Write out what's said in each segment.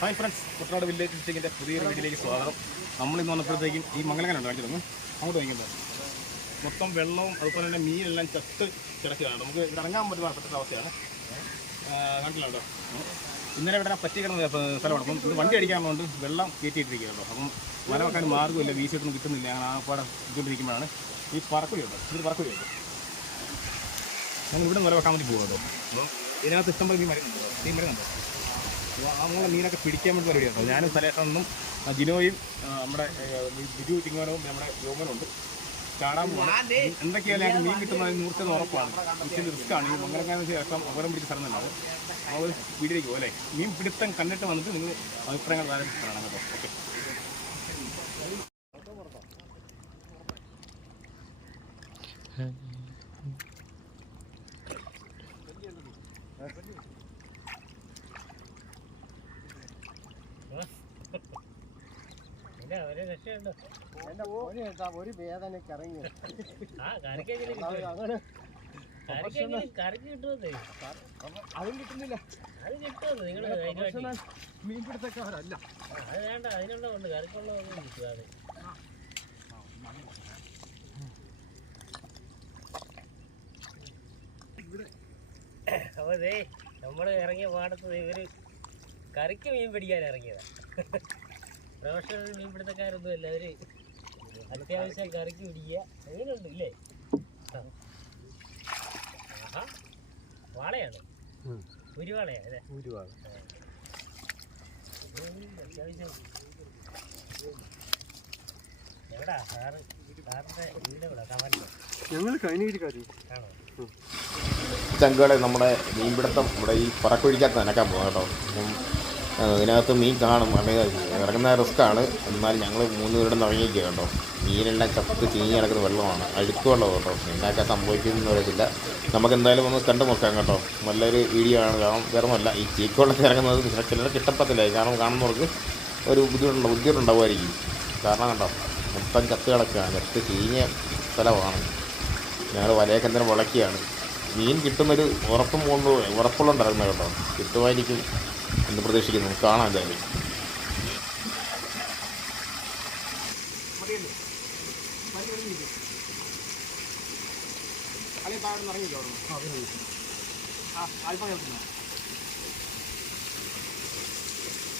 Hi friends Kuttanad village ഡിസ്ട്രിക്റ്റിന്റെ പുതിയൊരു വീട്ടിലേക്ക് സ്വാഗതം. നമ്മൾ ഇന്ന് വന്നപ്പോഴത്തേക്കും ഈ മംഗലങ്ങനുണ്ട് കാണിച്ചു തുടങ്ങും അങ്ങോട്ട് വാങ്ങിക്കുന്നത് മൊത്തം വെള്ളവും അതുപോലെ തന്നെ മീനെല്ലാം ചത്ത് കിടക്കുകയാണ്. നമുക്ക് ഇറങ്ങാൻ പറ്റുന്ന പറ്റുന്ന അവസ്ഥയാണ്. കണ്ടില്ലോ ഇന്നലെ ഇവിടെ പറ്റി കിടന്ന സ്ഥലമാണ്. അപ്പം ഇത് വണ്ടി വേണ്ടി വെള്ളം കയറ്റിയിട്ടിരിക്കുകയുള്ളൂ അപ്പം വല വെക്കാൻ മാർഗമില്ല. വീശിട്ടൊന്നും കിട്ടുന്നില്ല. അങ്ങനെ ആ പാടെ ഇട്ടുകൊണ്ടിരിക്കുമ്പോഴാണ് ഈ പറക്കുഴിയുണ്ട് ഇത് പറക്കുഴിയുണ്ട് ഞങ്ങൾ ഇവിടെ വല വെക്കാൻ വേണ്ടി പോകുന്നത് അപ്പോൾ ഇതിനകത്ത് ഇഷ്ടംപോലെ മീൻ മരുന്നുണ്ടോ മീൻ മരുന്നുണ്ടോ അപ്പോൾ അങ്ങനെയുള്ള മീനൊക്കെ പിടിക്കാൻ വേണ്ടി പരിപാടിയാണ് ഞാനും സലേഷനും നിന്നും ജിനോയും നമ്മുടെ ബിജു ചിങ്ങോനവും നമ്മുടെ യോമനും ഉണ്ട് ചാടാൻ പോകണം എന്തൊക്കെയായാലും ഞങ്ങൾക്ക് മീൻ കിട്ടുന്നത്? നൂറ് ഉറപ്പാണ്. ഇച്ചിരി റിസ്ക്കാണ് ഈ മംഗലക്കാരന് ശേഷം അപകടം പിടിച്ച സ്ഥലം തന്നെയാണ് ആ വീട്ടിലേക്ക് പോകും അല്ലേ? മീൻ പിടുത്തം കണ്ടിട്ട് വന്നിട്ട് നിങ്ങൾ അഭിപ്രായങ്ങൾ താരം പറയണം കേട്ടോ. ഓക്കെ. പിന്നെ ഒരു രക്ഷയുണ്ട് എന്റെ കേട്ടാ ഒരു വേദന ഇറങ്ങി. അങ്ങനെ അതും കിട്ടുന്നില്ല. അത് കിട്ടുമെന്ന് നിങ്ങൾ മീൻപിടുത്തക്കാരല്ല. അത് വേണ്ട അതിനുള്ള ഒന്നും ദേ നമ്മൾ ഇറങ്ങിയ പാടത്ത് ഇവർ കറിക്ക് മീൻ പിടിക്കാൻ ഇറങ്ങിയതാ. പ്രൊഫഷണൽ മീൻപിടുത്തക്കാരൊന്നും അല്ല അവർ. അത്യാവശ്യം കറിക്ക് പിടിക്കുക. അങ്ങനെയുണ്ട് ഇല്ലേ? ആഹാ. വാളയാണ്. അല്ലേ? അത്യാവശ്യം എവിടാ? സാറ് ഞങ്ങൾ കൈനീരിക്കാരി ആണോ? ചങ്കുകളെ നമ്മുടെ മീൻപിടുത്തം ഇവിടെ ഈ പറക്കൊഴിക്കാത്ത നനക്കാൻ പോകാം കേട്ടോ. ഇതിനകത്ത് മീൻ കാണും. അല്ലെങ്കിൽ ഇറങ്ങുന്ന റിസ്ക്കാണ്. എന്നാലും ഞങ്ങൾ മൂന്ന് പേരുടെ ഇറങ്ങിയിരിക്കുക കേട്ടോ. മീനെല്ലാം ചത്ത് ചീഞ്ഞ് കിടക്കുന്ന വെള്ളമാണ്. അഴുക്ക് വെള്ളം കേട്ടോ. എന്താക്കാൻ സംഭവിക്കുന്നതെന്ന് അറിയത്തില്ല. നമുക്ക് എന്തായാലും ഒന്ന് കണ്ടു നോക്കാം കേട്ടോ. നല്ലൊരു വീഡിയോ ആണ്. കാരണം വേറെ ഒന്നുമല്ല ഈ ചീക്കുവെള്ളത്തിൽ ഇറങ്ങുന്നത് ചിലർ കിട്ടപ്പത്തില്ല. കാരണം കാണുന്നവർക്ക് ഒരു ബുദ്ധിമുട്ടുണ്ട് ബുദ്ധിമുട്ടുണ്ടാവുമായിരിക്കും. കാരണം കണ്ടോ മൊത്തം ചത്ത് കിടക്കുകയാണ്. ചത്ത് ചീഞ്ഞ സ്ഥലമാണ്. ഞങ്ങൾ വലയൊക്കെ എന്തിനും വിളക്കിയാണ് മീൻ കിട്ടുന്നൊരു ഉറപ്പും കൊണ്ട് ഉറപ്പുള്ളുണ്ടായിരുന്നു കേട്ടോ. കിട്ടുമായിരിക്കും. എന്ന് പ്രതീക്ഷിക്കുന്നു. കാണാം എന്തായാലും.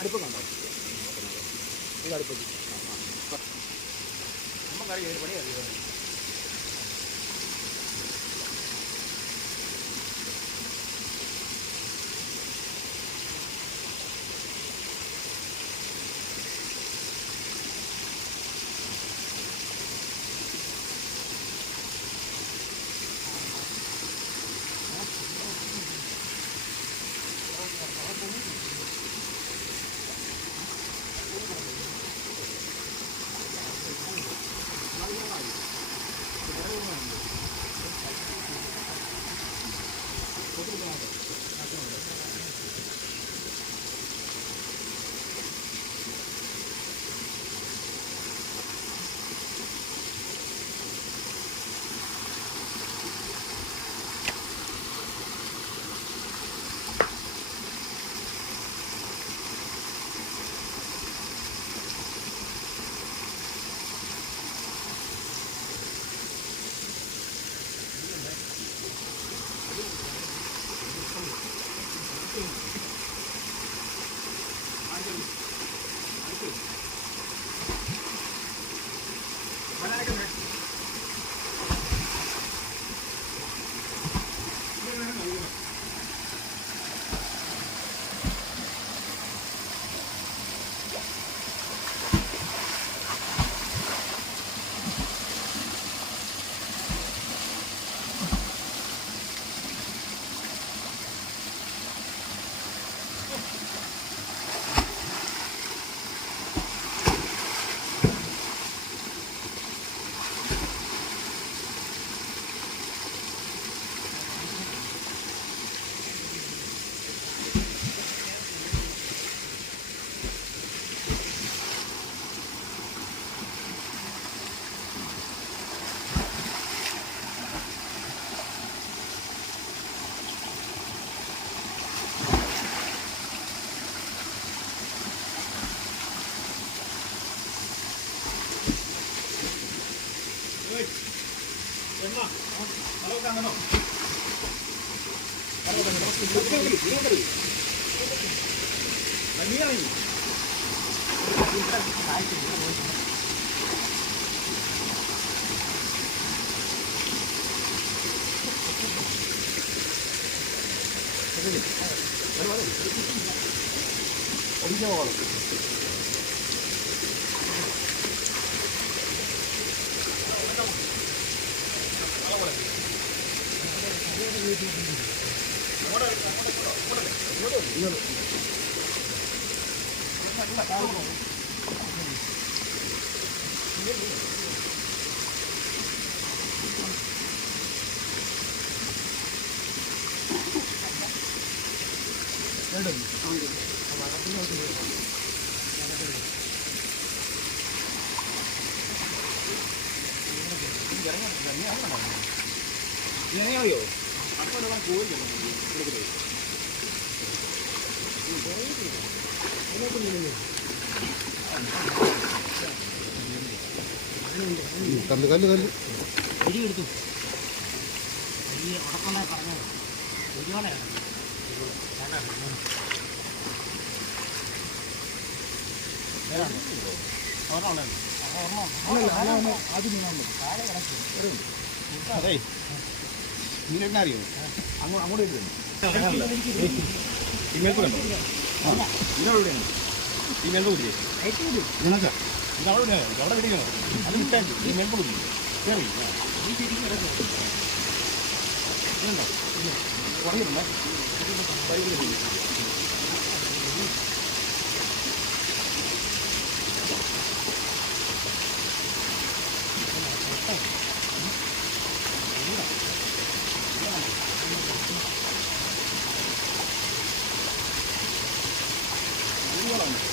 അടുപ്പ് കണ്ടോ? ഇത് അടുപ്പത്തി നമുക്കറിയാം ഒരു 어디서 와가지고 ഇറങ്ങി അപ്പോൾ പോയില്ല കല്ല് കല്ല് കല്ല്. എടുത്തു ഈ ഉടക്കൊണ്ടായി പറഞ്ഞത്. ഒരുപാടാണ് അതെ. നീ അറിയോ? അങ്ങോട്ട് അങ്ങോട്ട് ഇമേൽപ്പ് കണ്ടോ ഇമേൽപ്പ് കുടിച്ചേ നിനക്കാ ഇത് അവിടെ അവിടെ കിടിക്കണോ അത് വിട്ടാൽ ഈ മേൽപ്പ് കുടിക്കും കയറി ഇതുണ്ടോ കുറഞ്ഞിട്ടുണ്ടോ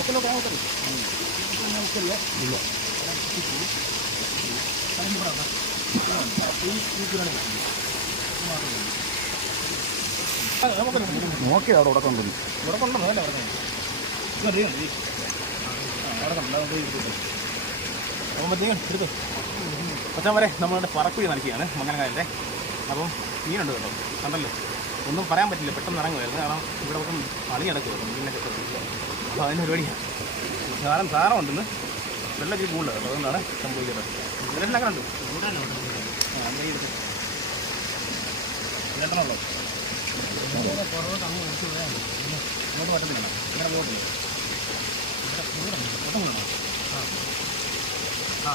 എത്ര അങ്ങോട്ട് ഇല്ല നോക്കി അവിടെ ഉടക്കം ഇവിടെ അല്ല പറഞ്ഞത് പോകുമ്പോഴത്തേക്കും എടുത്തു. പച്ചാൻ വരെ നമ്മളുടെ പറക്കുഴി നടക്കുകയാണ് മംഗലകാലിന്റെ അപ്പം മീനുണ്ട് കേട്ടോ കണ്ടല്ലോ. ഒന്നും പറയാൻ പറ്റില്ല പെട്ടെന്ന് ഇറങ്ങുമായിരുന്നു കാരണം ഇവിടെ മൊത്തം പണി നടക്കുമായിരുന്നു മീനൊക്കെ കിട്ടും അപ്പോൾ അതിന് പരിപാടിയാണ് കാരണം സാറം ഉണ്ടെന്ന് വെള്ളം ഇച്ചിരി കൂടുതൽ കേട്ടോ അതുകൊണ്ടാണ് സംഭവിക്കുന്നത് ഇതെല്ലാം അങ്ങനെ ഉണ്ട് ആ എന്താ ഈ എടുത്തത് രണ്ടെണ്ണമുള്ളൂ ഇങ്ങോട്ട് പറ്റത്തില്ല ഇങ്ങനെ പോകത്തില്ല ആ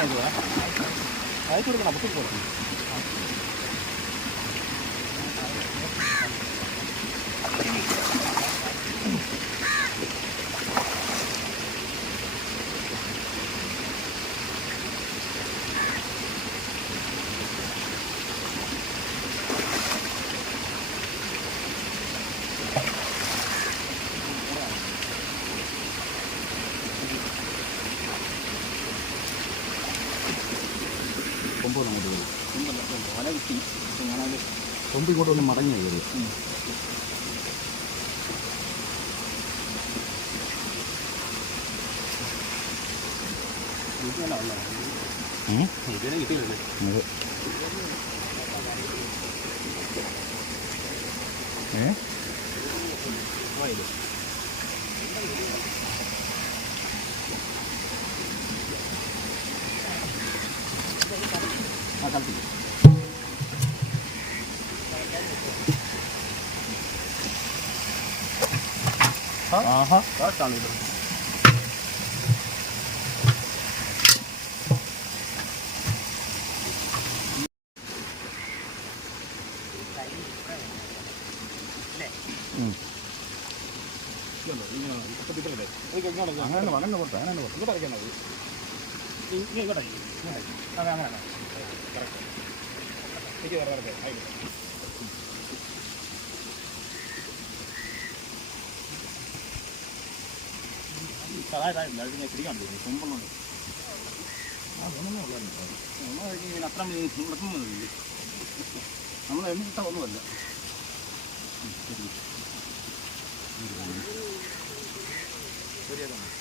അയച്ചു കൊടുക്കണം പൊട്ടി കൊടുക്കണം. കൊമ്പ് നമുക്ക് വല കിട്ടി പക്ഷെ ഞാനത് കൊമ്പ് ഇങ്ങോട്ട് ഒന്ന് മടങ്ങി കയറി ഏ? ഇതുണ്ടോ? ഇങ്ങനെ ഇപ്പത്തെ ഇങ്ങോട്ട് ഇങ്ങോട്ട് അങ്ങനെ അങ്ങനെ പുറത്ത് അങ്ങനെ പുറത്ത് ഇങ്ങോട്ട് അടിക്കാൻ മതി. ഇ- ഇങ്ങോട്ട് അടിക്ക്. ഇങ്ങനെ അടിക്ക്. അതെ, അങ്ങനെ, അങ്ങനെ. കറക്റ്റ് എനിക്ക് വേറെ ആയിക്കോട്ടെ. കൊമ്പുള്ളുണ്ട് നമ്മൾ അത്ര നമ്മൾ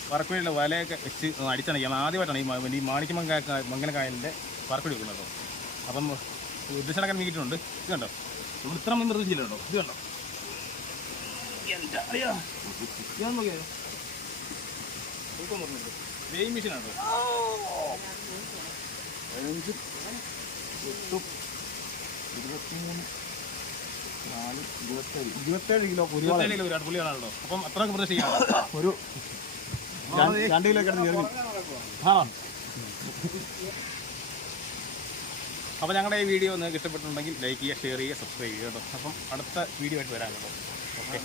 വറക്കുഴിയിലെ വലയൊക്കെ വെച്ച് അടിച്ചണയ്ക്കണം ആദ്യമായിട്ടാണ് ഈ ഈ മാണിക്യമംഗ മംഗലക്കായലിന്റെ വറക്കുഴി വെക്കുന്നത് അപ്പം ഉദ്ദേശിച്ചണക്കാൻ നീക്കിയിട്ടുണ്ട് ഇത് കണ്ടോ? നമ്മൾ ഇത്ര നിർദ്ദേശിച്ചില്ല കേട്ടോ. ഇത് കണ്ടോ? എന്താ? ഞാൻ നോക്കിയോ വെയിങ് മെഷീനാണ് പതിനഞ്ച് എട്ടും ഇരുപത്തിമൂന്ന് നാല് ഇരുപത്തേഴ്. ഇരുപത്തേഴ് കിലോ ഇരുപത്തേഴ് കിലോ ഒരു അടിപൊളിയാണ് കേട്ടോ അപ്പം അത്രയൊക്കെ പ്രതീക്ഷിക്കാം ഒരു രണ്ട് കിലോ കിടന്ന് ആ. അപ്പോൾ ഞങ്ങളുടെ ഈ വീഡിയോ നിങ്ങൾക്ക് ഇഷ്ടപ്പെട്ടിട്ടുണ്ടെങ്കിൽ ലൈക്ക് ചെയ്യുക ഷെയർ ചെയ്യുക സബ്സ്ക്രൈബ് ചെയ്യുക കേട്ടോ. അപ്പം അടുത്ത വീഡിയോ ആയിട്ട് വരാം കേട്ടോ. ഓക്കെ.